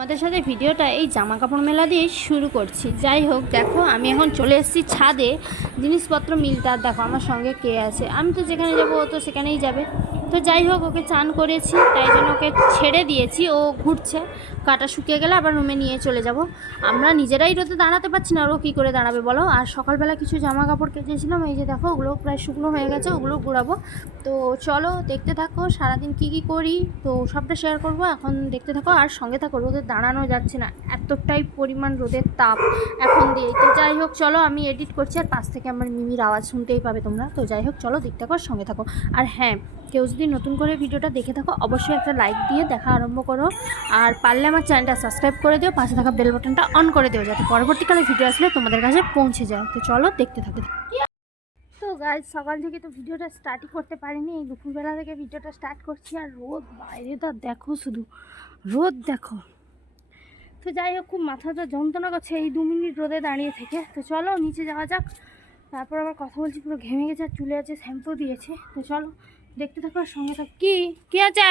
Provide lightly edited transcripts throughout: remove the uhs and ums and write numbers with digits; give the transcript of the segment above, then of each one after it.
তোমাদের সাথে ভিডিওটা এই জামা কাপড় মেলা দিয়ে শুরু করছি। যাই হোক, দেখো আমি এখন চলে এসেছি ছাদে জিনিসপত্র মিলতে। আর দেখো আমার সঙ্গে কে আছে, আমি তো যেখানে যাবো ও তো সেখানেই যাবে। তো যাই হোক, ওকে চান করেছি, তাই জন্য ওকে ছেড়ে দিয়েছি, ও ঘুরছে। কাটা শুকিয়ে গেলে আবার রুমে নিয়ে চলে যাব। আমরা নিজেরাই রোদে দাঁড়াতে পারছি না, ও কী করে দাঁড়াবে বলো। আর সকালবেলা কিছু জামা কাপড় কেচেছিলাম, এই যে দেখো ওগুলো প্রায় শুকনো হয়ে গেছে, ওগুলো গুড়াবো। তো চলো দেখতে থাকো সারাদিন কী কী করি, তো সবটা শেয়ার করবো। এখন দেখতে থাকো আর সঙ্গে থাকো। রোদে দাঁড়ানো যাচ্ছে না, এতটাই পরিমাণ রোদের তাপ এখন দিয়েই। তো যাই হোক চলো, আমি এডিট করছি আর পাশ থেকে আমার মিমির আওয়াজ শুনতেই পাবে তোমরা। তো যাই হোক চলো দেখতে থাকো, সঙ্গে থাকো। আর হ্যাঁ, কেউ যদি নতুন করে ভিডিওটা দেখে থাকো অবশ্যই একটা লাইক দিয়ে দেখা আরম্ভ করো। আর পারলে আমার চ্যানেলটা সাবস্ক্রাইব করে দিও, পাশে থাকা বেল বাটনটা অন করে দিও, যাতে পরবর্তীকালে ভিডিও আসলে তোমাদের কাছে পৌঁছে যায়। তো চলো দেখতে থাকো। তো গাইজ, সকাল থেকে তো ভিডিওটা স্টার্টই করতে পারিনি, এই দুপুরবেলা থেকে ভিডিওটা স্টার্ট করছি। আর রোদ বাইরেটা দেখো, শুধু রোদ দেখো। তো যাই হোক, খুব মাথাটা যন্ত্রণা করছে এই 2 মিনিট রোদে দাঁড়িয়ে থেকে। তো চলো নিচে যাওয়া যাক, তারপর আবার কথা বলছি। পুরো ঘেমে গেছে আর চুলে আছে শ্যাম্পু দিয়েছে। তো চলো দেখতে থাকো আর সঙ্গে থাকো। কী আছে,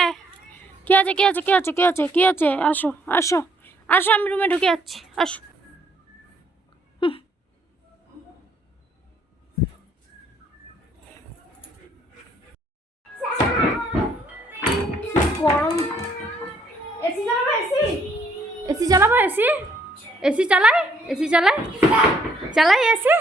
কী আছে, কী আছে, কী আছে, কী আছে, কী আছে? আসো আসো আসো, আমি রুমে ঢুকে যাচ্ছি, আসো। গরম, এসি চালাবো, এসি এসি চালাবো, এসি এসি চালাই, এসি চালাই, চালাই এসি।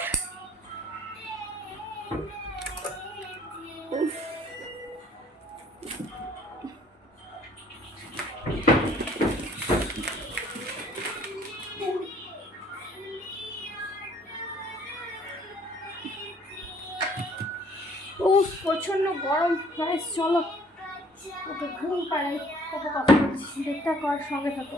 প্রচণ্ড গরম। চলো ওকে ঘুম পাড়াই, কত কথা বলছি, দেখতে কর, সঙ্গে থাকো।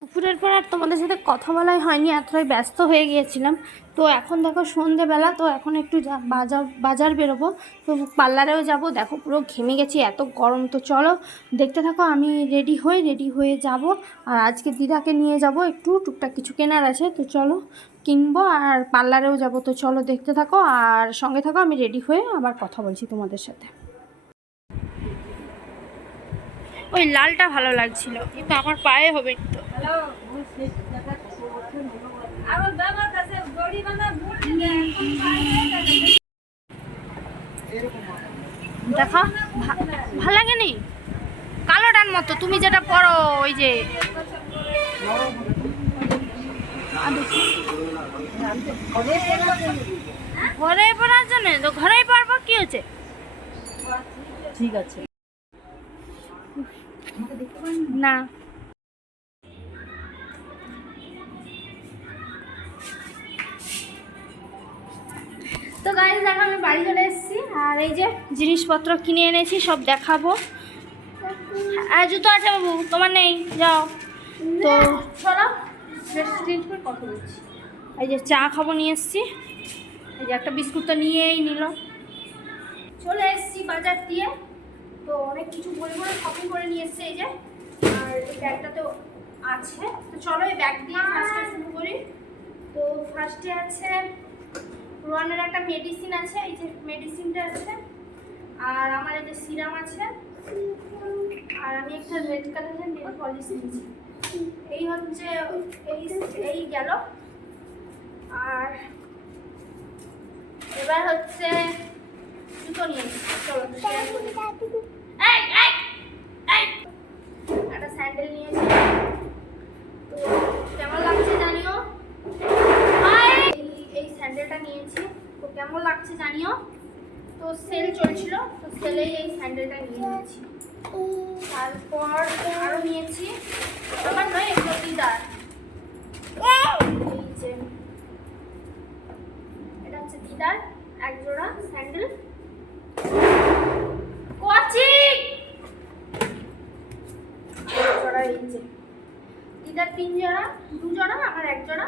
দুপুরের পর আর তোমাদের সাথে কথা বলাই হয়নি, এতটাই ব্যস্ত হয়ে গিয়েছিলাম। তো এখন দেখো সন্ধেবেলা, তো এখন একটু বাজার বেরোবো। তো পার্লারেও যাব, দেখো পুরো ঘেমে গেছি, এত গরম। তো চলো দেখতে থাকো, আমি রেডি হয়ে যাব। আর আজকে দিদাকে নিয়ে যাব, একটু টুকটাক কিছু কেনার আছে, তো চলো কিনবো। আর পার্লারেও যাব, তো চলো দেখতে থাকো আর সঙ্গে থাকো। আমি রেডি হয়ে আবার কথা বলছি তোমাদের সাথে। ওই লালটা ভালো লাগছিল, কিন্তু আমার পায়ে হবে তো। দেখা ভাল লাগেনি, কালোটার মতো তুমি যেটা পরো, ওই যে ঘরে পড়ার জন্য। তো ঘরেই পরবো, কি হচ্ছে, ঠিক আছে না। তো গাইজ দেখো, আমি বাড়ি চলে এসেছি। আর এই যে জিনিসপত্র কিনে এনেছি, সব দেখাবো। আর জুতো আছে বাবু, তোমার নেই, যাও। তো চলো চেঞ্জ করে কথা বলছি। এই যে চা খাবো নিয়ে এসেছি, এই যে একটা বিস্কুট তো নিয়েই নিল। চলে এসেছি বাজার দিয়ে, তো অনেক কিছু বই বলে শপিং করে নিয়ে এসেছি। এই যে, আর এই ব্যাগটাতেও আছে। তো চলো এই ব্যাগ দিয়ে ফার্স্টে শুরু করি। তো ফার্স্টে আছে রোয়ানের একটা মেডিসিন আছে, এই যে মেডিসিনটা আছে। আর আমার এই যে সিরাম আছে। আর আমি একটা রেড কালারের নেল পলিশ নিয়েছি। এই হচ্ছে এই গেল। আর এবার হচ্ছে জুতো নিয়ে চলো একটা স্যান্ডেল নিয়েছি। তো কেমন লাগছে জানিও। এই স্যান্ডেলটা নিয়েছি, তো কেমন লাগছে জানিও। তো সেল চলছিল, তো সেলেই এই স্যান্ডেলটা নিয়ে নিয়েছি। তারপর আরও নিয়েছি, আমার নয়, এগুলো দিদার। এই যে এটা হচ্ছে দিদার এক জোড়া স্যান্ডেল। এই যে দিদার 3 জোড়া, 2 জোড়া, আমার 1 জোড়া।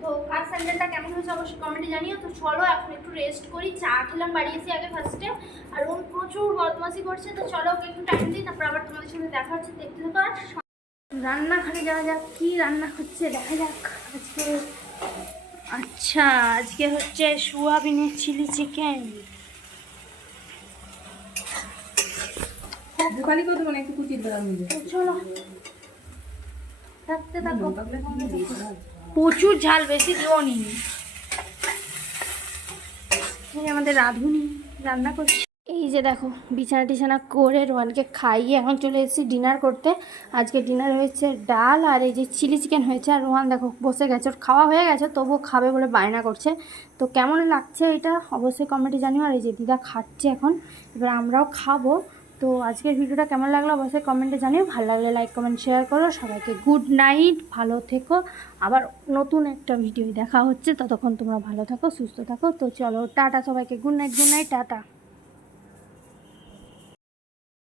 তো কার স্যান্ডেলটা কেমন হয়েছে অবশ্যই কমেন্টে জানিও। তো চলো এখন একটু রেস্ট করি, চা খেলাম বাড়িয়েছি আগে ফার্স্টে। আর ও প্রচুর বদমাশি করছে, তো চলো ওকে একটু টাইম দিই, তারপর আবার তোমাদের সাথে দেখা হচ্ছে, দেখতে থাকো। আর রান্নাঘরে যাওয়া যাক, কি রান্না হচ্ছে দেখা যাক আজকে। আচ্ছা, আজকে হচ্ছে সোয়াবিনের চিলি চিকেন। দুখালি কত মানে একটু কুচির বেলা মিলে চলো থাকতে থাকো। প্রচুর ঝাল, বেশি দিও নি। এই আমাদের রাঁধুনি রান্না করছে। এই যে দেখো বিছানা টিছানা করে রোহানকে খাইয়ে এখন চলে এসেছি ডিনার করতে। আজকে ডিনার হয়েছে ডাল আর এই যে চিলি চিকেন হয়েছে। আর রোহান দেখো বসে গেছে, ওর খাওয়া হয়ে গেছে তবুও খাবে বলে বায়না করছে। তো কেমন লাগছে এটা অবশ্যই কমেন্টে জানিও। আর এই যে দিদা খাচ্ছে এখন, এবার আমরাও খাবো। তো আজকের ভিডিওটা কেমন লাগলো অবশ্যই কমেন্টে জানিও। ভালো লাগলে লাইক কমেন্ট শেয়ার করো। সবাইকে গুড নাইট, ভালো থেকো। আবার নতুন একটা ভিডিও দেখা হচ্ছে, ততক্ষণ তোমরা ভালো থাকো সুস্থ থাকো। তো চলো টাটা সবাইকে, গুড নাইট টাটা।